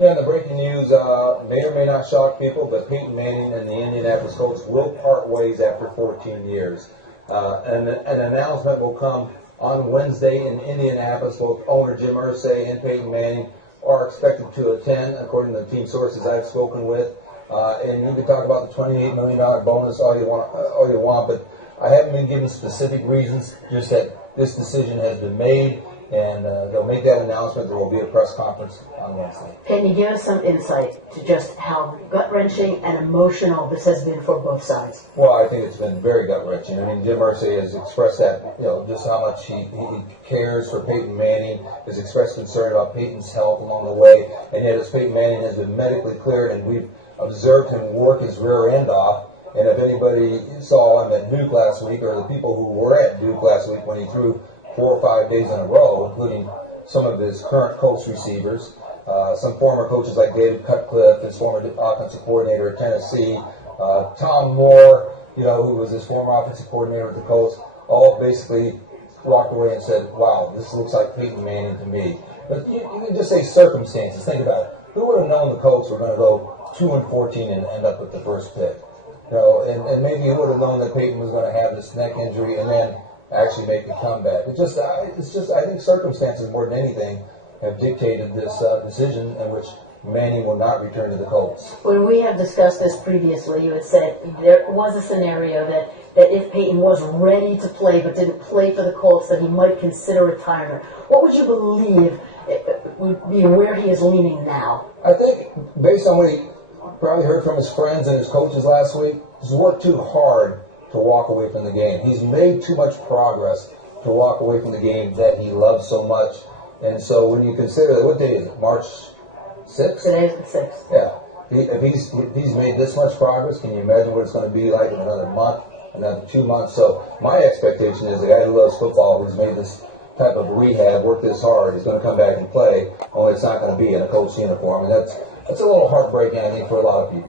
Yeah, the breaking news may or may not shock people, but Peyton Manning and the Indianapolis Colts will part ways after 14 years. And an announcement will come on Wednesday in Indianapolis. Both owner Jim Irsay and Peyton Manning are expected to attend, according to the team sources I've spoken with. And you can talk about the $28 million bonus all you want, but I haven't been given specific reasons, just that this decision has been made. And they'll make that announcement. There will be a press conference on Wednesday. Can you give us some insight to just how gut-wrenching and emotional this has been for both sides? Well, I think it's been very gut-wrenching. I mean, Jim Irsay has expressed that, just how much he cares for Peyton Manning, has expressed concern about Peyton's health along the way, and yet as Peyton Manning has been medically cleared, and we've observed him work his rear end off, and if anybody saw him at Duke last week, or the people who were at Duke last week when he threw 4 or 5 days in a row, including some of his current Colts receivers, some former coaches like David Cutcliffe, his former offensive coordinator at Tennessee, Tom Moore, who was his former offensive coordinator at the Colts, all basically walked away and said, wow, this looks like Peyton Manning to me. But you can just say circumstances. Think about it. Who would have known the Colts were going to go 2-14 and end up with the first pick? And maybe who would have known that Peyton was going to have this neck injury and then actually make a comeback. It's just I think circumstances more than anything have dictated this decision in which Manning will not return to the Colts. When we have discussed this previously, you had said there was a scenario that if Peyton was ready to play but didn't play for the Colts, that he might consider retirement. What would you believe would be where he is leaning now? I think, based on what he probably heard from his friends and his coaches last week, he's worked too hard to walk away from the game. He's made too much progress to walk away from the game that he loves so much. And so when you consider that, what day is it? March 6th? Today is the 6th. Yeah. If he's made this much progress, can you imagine what it's going to be like in another month, another 2 months? So my expectation is the guy who loves football, who's made this type of rehab, worked this hard, is going to come back and play, only it's not going to be in a Colts uniform. And that's a little heartbreaking, I think, for a lot of people.